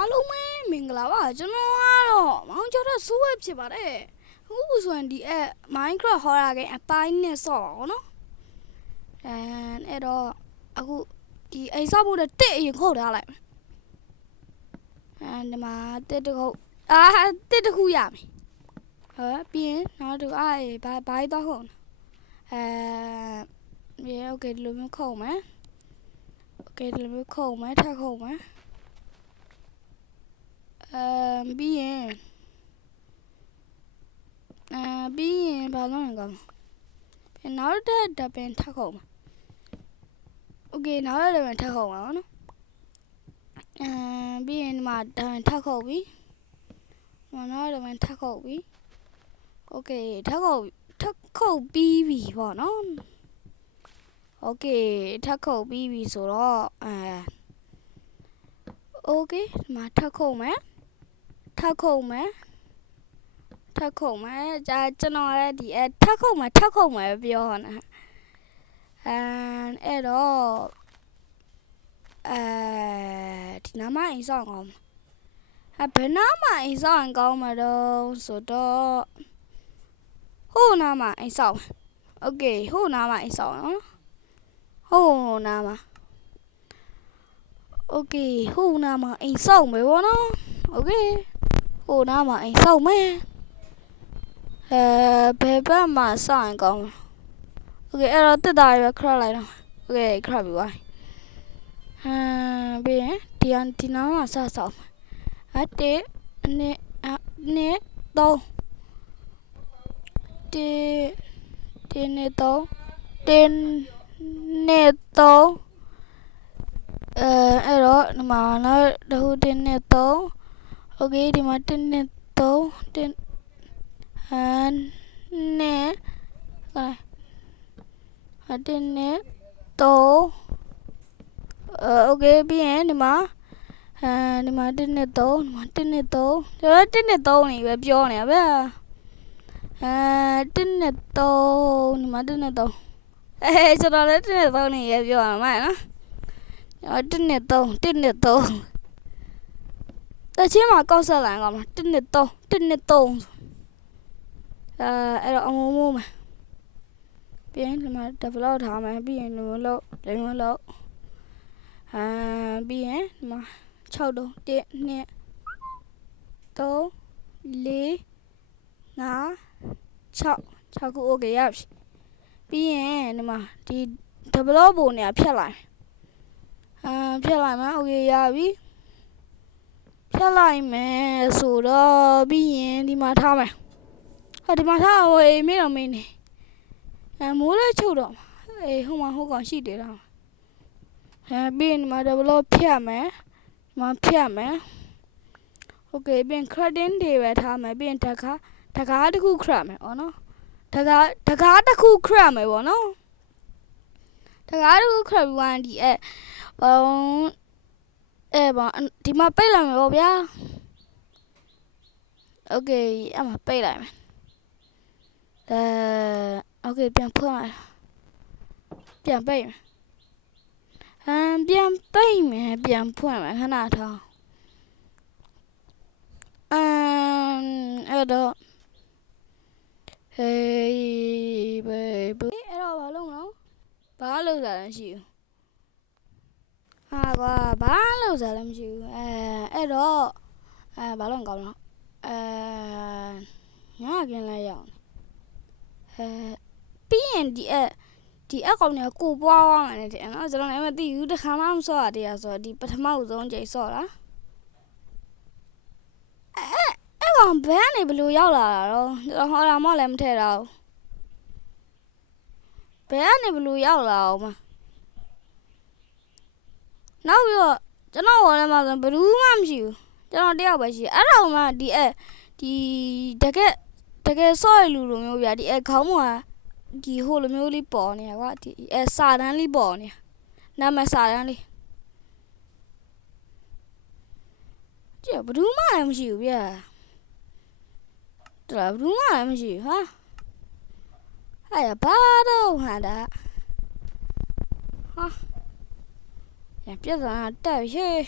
အားလုံးပဲမင်္ဂလာပါကျွန်တော်ကတော့မောင်ကျော်တဲ့ဆိုးဝဲဖြစ်ပါတယ်အခုဆိုရင်ဒီMinecraft horror game အပိုင်းနဲ့ဆော့ပါဘောနော်အဲ့တော့အခုဒီအိမ်ဆောက်ဖို့တဲ့တစ်အရင်ခုတ်ထားလိုက်ဒီမှာတစ်တစ်ခုတစ်တစ်ခုရမယ်ပြီးရင်နောက်တစ်ဘာတော့ခုတ်โอเคဒီလိုမျိုးခုတ်မယ်ဒီလိုမျိုးခုတ်မယ်ထပ်ခုတ်မယ်ပြီးရင်ဘာလုပ်ရင်ကောင်းနောက်တဲ့တပင်ထပ်ခုတ်မှာโอเคနောက်တဲ့တပင်ထပ်ခုတ်မှာနော်ပြီးရင်ဒီမှာတပင်ထပ်ခုတ်ပြီနောက်တဲ့တပင်ထပ်ခုတ်ပြီโอเคထပ်ခုတ်ပြီးပြီပေါ့နော်โอเคထပ်ခုတ်ပြီးပြီဆိုတော့โอเคဒီမှာထပ်ခုတ်မယ်ကျွန်တော်လည်းဒီထပ်ခုတ်မယ်ပြောနေတာအဲ့တော့ဒီနားမှာအိမ်ဆောင်ကောင်းဘယ်နားမှာအိမ်ဆောင်ကောင်းမှာတော့ဆိုတော့ဟိုနားမှာအိမ်ဆောင်โอเคဟိုနားမှာအိမ်ဆောင်နော်ဟိုနားမှာโอเคဟိုနားမှာအိမ်ဆောင်မယ်ဘောနော်โอเคဟိုနားမှာအိမ်ဆောင်မယ်ဘယ်ဘက်မှာဆောင်ကောင်းโอเคအဲ့တော့တက်တာရခရလိုက်တော့โอเคခရပြီဝိုင်းပြီးရင်ဒီနားမှာစဆောင်တစ်နှစ်သုံးတစ်နှစ်သုံးအဲ့တော့ဒီမှာနောက်တစ်ခုတစ်နှစ်သုံးโอเคဒီမှာတစ်နှစ်သုံးနှစ်တစ်နှစ်သုံးโอเคပြီးရင်ဒီမှာတစ်နှစ်သုံးကျွန်တော်တစ်နှစ်သုံးနေပဲပြောနေဗျာတစ်နှစ်သုံးဒီမှာတစ်နှစ်သုံးကျွန်တော်လည်းတစ်နှစ်သုံးနေရပြောရမှာနော်တစ်နှစ်သုံးတချင်းမှာကောက်ဆက်လိုက်ကောင်းမှာတစ်နှစ်သုံးအဲ့တော့အမိုးမိုးမှာပြီးရင်ဒီမှာ develop ထားမယ်ပြီးရင်လုံးလုံးပြီးရင်ဒီမှာ6တုံး1 2 3 4 5 6ခု okay ရပြီပြီးရင်ဒီမှာဒီ develop ပုံနေဖြတ်လိုက်မယ် okay ရပြီဖြတ်လိုက်မယ်ဆိုတော့ပြီးရင်ဒီမှာထားမယ်ဒီမှာထားဟိုမင်းနေမိုးလေးချုပ်တော့ဟိုကောင်ရှိတယ်လားပြီးရင်ဒီမှာ develop ဖြတ်မယ်โอเคပြီးရင် crafting တွေပဲထားမယ်ပြီးရင်တကားတစ်ခုခရမယ်နော်တကားတစ်ခုခရမယ်ပေါ့နော်တကားတစ်ခုခရပြီးရင်ဒီဒီမှာပိတ်လိုက်မယ်ပေါ့ဗျာโอเคအမပိတ်လိုက်မယ်โอเคပြန်ဖွင့်လိုက်ပြန်ပိတ်မယ်ပြန်ဖွင့်မယ်ခဏထားအဲ့တော့baby အဲ့တော့ဘာလုပ်မလဲဘာလုပ်စားလည်းမရှိဘူးကွာဘာလုပ်စားလည်းမရှိဘူးအဲ့တော့ဘာလုပ်ကောင်းလဲညကင်းလိုက်ရအောင်ပြီးရင်ဒီအကောင်เนี่ยကိုပွားသွားမှတယ်နော်ကျွန်တော်လည်းမသိဘူးတစ်ခါမှမစော့ရတရားဆိုတော့ဒီပထမဆုံးကြိမ်စော့တာအဲ့ကောင်ဘယ်ကနေဘလို့ရောက်လာတာတော့ကျွန်တော်ဟောတာမှလည်းမထည့်တော့ဘယ်ကနေဘလို့ရောက်လာအောင်မနောက်ပြီးတော့ကျွန်တော်ဝင်လည်းမဆိုဘယ်သူမှမရှိဘူးကျွန်တော်တယောက်ပဲရှိအဲ့တော့မှဒီတကယ်စော့ရလူလိုမျိုးဗျာဒီခေါင်းမှာဒီဟိုလိုမျိုးလေးပေါ်နေကွာဒီစာတန်းလေးပေါ်နေနာမည်စာတန်းလေးကြည့်ဘယ်သူမှလည်းမရှိဘူးဗျာတော်ဘယ်သူမှလည်းမရှိဘူးဟာအဲ့ဘာတော့ဟာတာဟာပြဿနာတက်ဟေး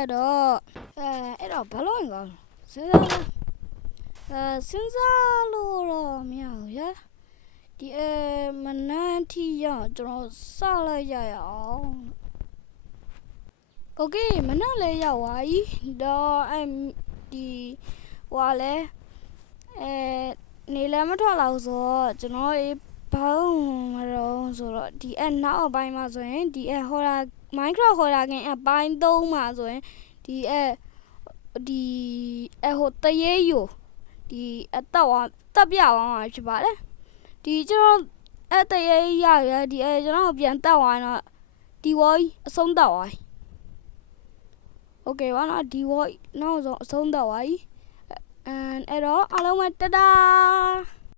အဲ့တော့ဘာလို့ရင်ကောင်းစဉ်းစားလို့တော့မရဘူးရဒီမနန်းထီရကျွန်တော်စလိုက်ရအောင်โอเคမနက်လေးရောက်သွားပြီတော့ဒီဟွာလဲနေလည်းမထွက်တော့ဆိုတော့ကျွန်တော်ဘောင်းမတော့ဆိုတော့ဒီနောက်အပိုင်းမှာဆိုရင်ဒီဟော်ရာ Minecraft ဟော်ရာကင်အပိုင်း3မှာဆိုရင်ဒီဟိုတရေယူဒီတက်ပြအောင်မှာဖြစ်ပါတယ်ဒီကျွန်တော်တရေရရဒီကျွန်တော်ပြန်တက်သွားတော့ဒီဝိုင်းအဆုံးတက်သွားโอเคပါနော်ဒီဝိုင်းနောက်ဆုံးအဆုံးတက်သွားအဲ့တော့အားလုံးပဲတဒါ